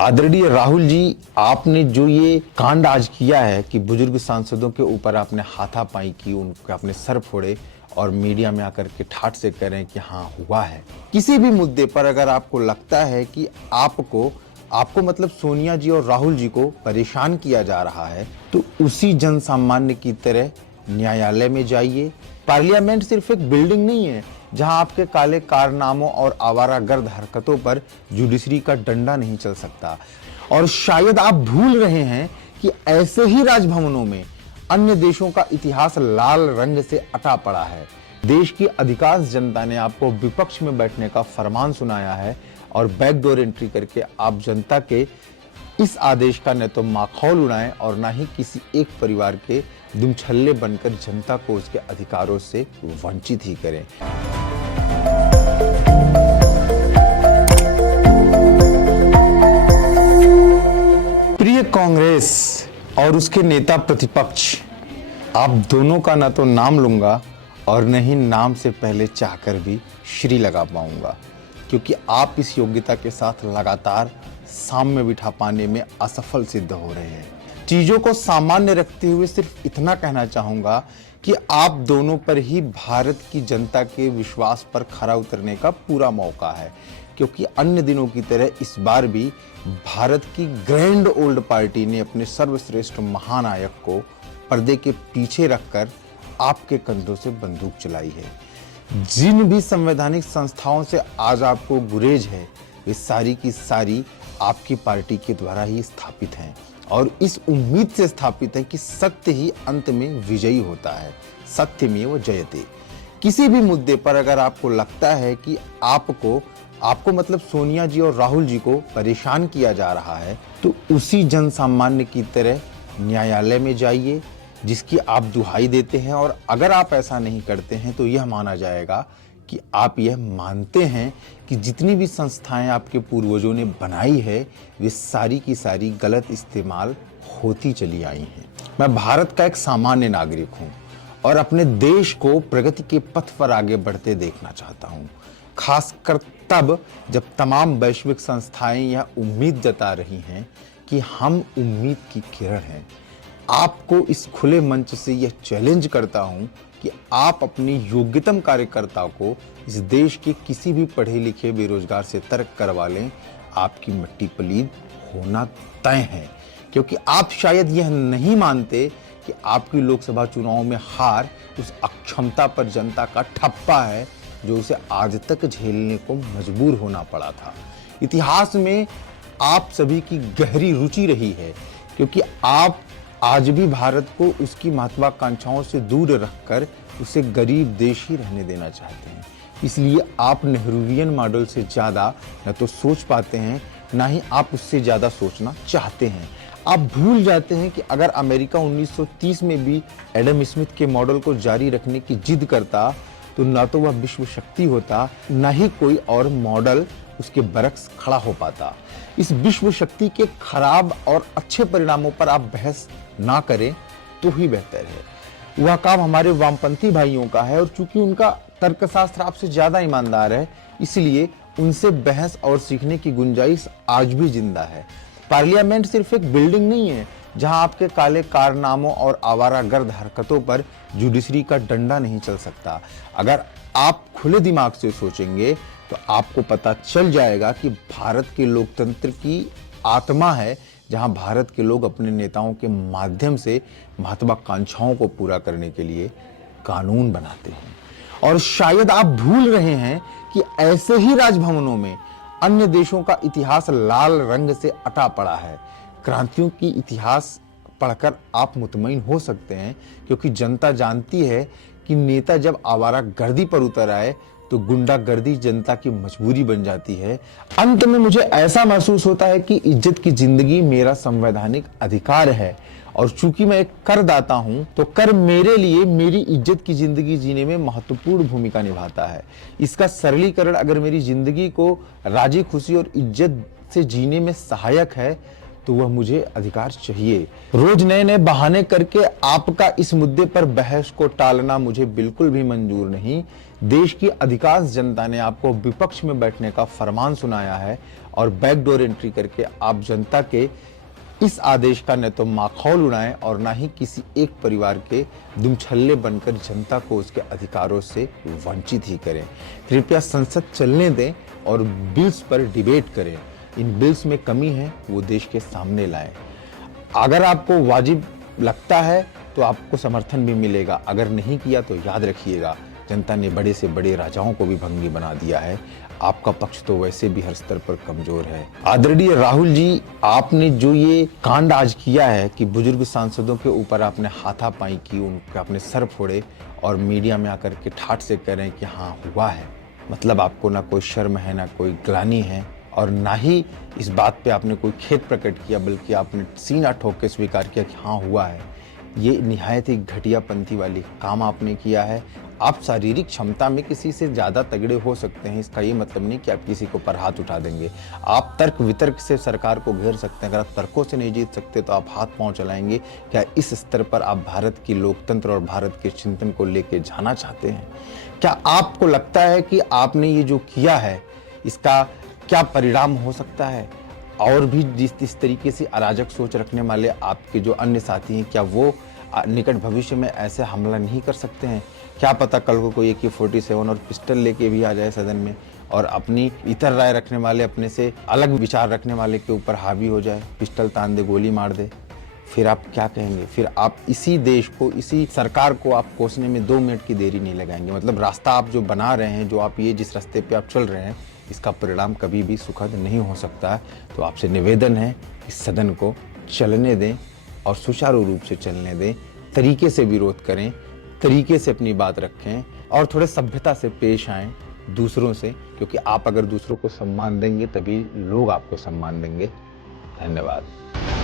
आदरणीय राहुल जी, आपने जो ये कांड आज किया है कि बुजुर्ग सांसदों के ऊपर आपने हाथापाई की, उनके आपने सर फोड़े और मीडिया में आकर के ठाट से कह रहे हैं कि हाँ हुआ है। किसी भी मुद्दे पर अगर आपको लगता है कि आपको आपको मतलब सोनिया जी और राहुल जी को परेशान किया जा रहा है, तो उसी जन सामान्य की तरह न्यायालय में जाइए। पार्लियामेंट सिर्फ एक बिल्डिंग नहीं है जहां आपके काले कारनामों और आवारागर्द हरकतों पर जुडिशरी का डंडा नहीं चल सकता। और शायद आप भूल रहे हैं कि ऐसे ही राजभवनों में अन्य देशों का इतिहास लाल रंग से अटा पड़ा है। देश की अधिकांश जनता ने आपको विपक्ष में बैठने का फरमान सुनाया है और बैकडोर एंट्री करके आप जनता के इस आदेश का न तो माखौल उड़ाएं और न ही किसी एक परिवार के दुमछल्ले बनकर जनता को उसके अधिकारों से वंचित ही करें। प्रिय कांग्रेस और उसके नेता प्रतिपक्ष, आप दोनों का न तो नाम लूंगा और न ही नाम से पहले चाहकर भी श्री लगा पाऊंगा, क्योंकि आप इस योग्यता के साथ लगातार सामने बिठा पाने में असफल सिद्ध हो रहे हैं। चीजों को सामान्य रखते हुए सिर्फ इतना कहना चाहूंगा कि आप दोनों पर ही भारत की जनता के विश्वास पर खरा उतरने का पूरा मौका है, क्योंकि अन्य दिनों की तरह इस बार भी भारत की ग्रैंड ओल्ड पार्टी ने अपने सर्वश्रेष्ठ महानायक को पर्दे के पीछे रखकर आपके कंधों से बंदूक चलाई है। जिन भी संवैधानिक संस्थाओं से आज आपको गुरेज है, वे सारी की सारी आपकी पार्टी के द्वारा ही स्थापित हैं और इस उम्मीद से स्थापित है कि सत्य ही अंत में विजयी होता है। सत्यमेव जयते। किसी भी मुद्दे पर अगर आपको लगता है कि आपको मतलब सोनिया जी और राहुल जी को परेशान किया जा रहा है, तो उसी जन सामान्य की तरह न्यायालय में जाइए जिसकी आप दुहाई देते हैं। और अगर आप ऐसा नहीं करते हैं तो यह माना जाएगा कि आप यह मानते हैं कि जितनी भी संस्थाएं आपके पूर्वजों ने बनाई है, वे सारी की सारी गलत इस्तेमाल होती चली आई हैं। मैं भारत का एक सामान्य नागरिक हूं और अपने देश को प्रगति के पथ पर आगे बढ़ते देखना चाहता हूं, खासकर तब जब तमाम वैश्विक संस्थाएं यह उम्मीद जता रही हैं कि हम उम्मीद की किरण हैं। आपको इस खुले मंच से यह चैलेंज करता हूं कि आप अपनी योग्यतम कार्यकर्ता को इस देश के किसी भी पढ़े लिखे बेरोजगार से तर्क करवा लें, आपकी मिट्टी पलीद होना तय है। क्योंकि आप शायद यह नहीं मानते कि आपकी लोकसभा चुनाव में हार उस अक्षमता पर जनता का ठप्पा है जो उसे आज तक झेलने को मजबूर होना पड़ा था। इतिहास में आप सभी की गहरी रुचि रही है, क्योंकि आप आज भी भारत को उसकी महत्वाकांक्षाओं से दूर रखकर उसे गरीब देश ही रहने देना चाहते हैं। इसलिए आप नेहरूवियन मॉडल से ज्यादा न तो सोच पाते हैं, ना ही आप उससे ज्यादा सोचना चाहते हैं। आप भूल जाते हैं कि अगर अमेरिका 1930 में भी एडम स्मिथ के मॉडल को जारी रखने की जिद करता, तो न तो वह विश्व शक्ति होता, न ही कोई और मॉडल उसके बरक्स खड़ा हो पाता। इस विश्व शक्ति के खराब और अच्छे परिणामों पर आप बहस ना करें तो ही बेहतर है। वह काम हमारे वामपंथी भाइयों का है और चूंकि उनका तर्कशास्त्र आपसे ज्यादा ईमानदार है, इसलिए उनसे बहस और सीखने की गुंजाइश आज भी जिंदा है। पार्लियामेंट सिर्फ एक बिल्डिंग नहीं है जहां आपके काले कारनामों और आवारागर्द हरकतों पर जुडिशरी का डंडा नहीं चल सकता। अगर आप खुले दिमाग से सोचेंगे तो आपको पता चल जाएगा कि भारत के लोकतंत्र की आत्मा है जहां भारत के लोग अपने नेताओं के माध्यम से महत्वाकांक्षाओं को पूरा करने के लिए कानून बनाते हैं। और शायद आप भूल रहे हैं कि ऐसे ही राजभवनों में अन्य देशों का इतिहास लाल रंग से अटा पड़ा है। क्रांतियों की इतिहास पढ़कर आप मुतमईन हो सकते हैं, क्योंकि जनता जानती है कि नेता जब आवारागर्दी पर उतर आए तो गुंडागर्दी जनता की मजबूरी बन जाती है। अंत में मुझे ऐसा महसूस होता है कि इज्जत की जिंदगी मेरा संवैधानिक अधिकार है और चूंकि मैं एक करदाता हूं, तो कर मेरे लिए मेरी इज्जत की जिंदगी जीने में महत्वपूर्ण भूमिका निभाता है। इसका सरलीकरण अगर मेरी जिंदगी को राजी खुशी और इज्जत से जीने में सहायक है, तो वह मुझे अधिकार चाहिए। रोज नए नए बहाने करके आपका इस मुद्दे पर बहस को टालना मुझे बिल्कुल भी मंजूर नहीं। देश की अधिकांश जनता ने आपको विपक्ष में बैठने का फरमान सुनाया है और बैकडोर एंट्री करके आप जनता के इस आदेश का न तो माखौल उड़ाएं और ना ही किसी एक परिवार के दुमछल्ले बनकर जनता को उसके अधिकारों से वंचित ही करें। कृपया संसद चलने दें और बिल्स पर डिबेट करें। इन बिल्स में कमी है वो देश के सामने लाएं। अगर आपको वाजिब लगता है तो आपको समर्थन भी मिलेगा, अगर नहीं किया तो याद रखिएगा जनता ने बड़े से बड़े राजाओं को भी भंगी बना दिया है। आपका पक्ष तो वैसे भी हर स्तर पर कमजोर है। आदरणीय राहुल जी, आपने जो ये कांड आज किया है कि बुजुर्ग सांसदों के ऊपर आपने हाथापाई की, उनके अपने सर फोड़े और मीडिया में आकर के ठाठ से कह रहे हैं कि हाँ हुआ है, मतलब आपको ना कोई शर्म है ना कोई ग्लानि है और ना ही इस बात पे आपने कोई खेद प्रकट किया, बल्कि आपने सीना ठोक के स्वीकार किया कि हाँ हुआ है। ये निहायत ही घटियापंथी वाली काम आपने किया है। आप शारीरिक क्षमता में किसी से ज़्यादा तगड़े हो सकते हैं, इसका ये मतलब नहीं कि आप किसी को पर हाथ उठा देंगे। आप तर्क वितर्क से सरकार को घेर सकते हैं, अगर आप तर्कों से नहीं जीत सकते तो आप हाथ पांव चलाएंगे। क्या इस स्तर पर आप भारत की लोकतंत्र और भारत के चिंतन को लेके जाना चाहते हैं? क्या आपको लगता है कि आपने ये जो किया है इसका क्या परिणाम हो सकता है? और भी जिस तरीके से अराजक सोच रखने वाले आपके जो अन्य साथी हैं, क्या वो निकट भविष्य में ऐसे हमला नहीं कर सकते हैं? क्या पता कल को कोई AK-47 और पिस्टल लेके भी आ जाए सदन में और अपनी इतर राय रखने वाले, अपने से अलग विचार रखने वाले के ऊपर हावी हो जाए, पिस्टल तान दे, गोली मार दे। फिर आप क्या कहेंगे? फिर आप इसी देश को, इसी सरकार को आप कोसने में 2 मिनट की देरी नहीं लगाएंगे। मतलब रास्ता आप जो बना रहे हैं, जो आप ये जिस रास्ते पे आप चल रहे हैं, इसका परिणाम कभी भी सुखद नहीं हो सकता है। तो आपसे निवेदन है इस सदन को चलने दें और सुचारू रूप से चलने दें, तरीके से विरोध करें, तरीके से अपनी बात रखें और थोड़े सभ्यता से पेश आएं दूसरों से, क्योंकि आप अगर दूसरों को सम्मान देंगे तभी लोग आपको सम्मान देंगे। धन्यवाद।